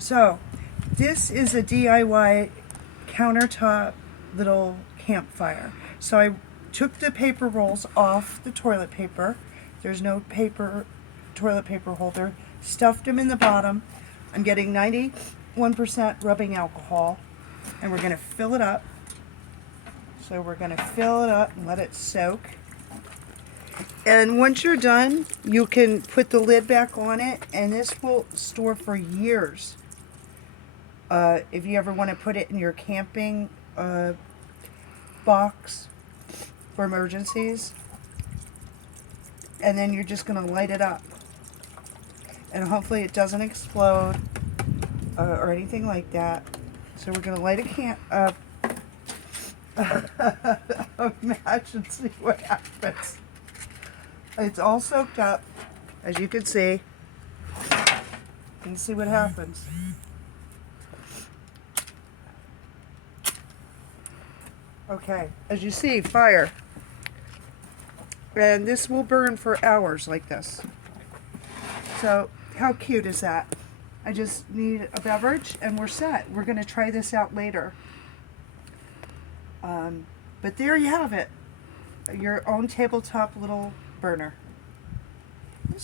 So, this is a DIY countertop little campfire. So I took the paper rolls off the toilet paper. There's no toilet paper holder. Stuffed them in the bottom. I'm getting 91% rubbing alcohol, and we're going to fill it up. So we're going to fill it up and let it soak. And once you're done, you can put the lid back on it, and this will store for years. If you ever want to put it in your camping box for emergencies, and then you're just going to light it up. And hopefully it doesn't explode or anything like that. So we're going to light a match and see what happens. It's all soaked up, as you can see. And see what happens. Okay, as you see, fire. And this will burn for hours like this. So, how cute is that? I just need a beverage and we're set. We're going to try this out later. But there you have it. Your own tabletop little burner.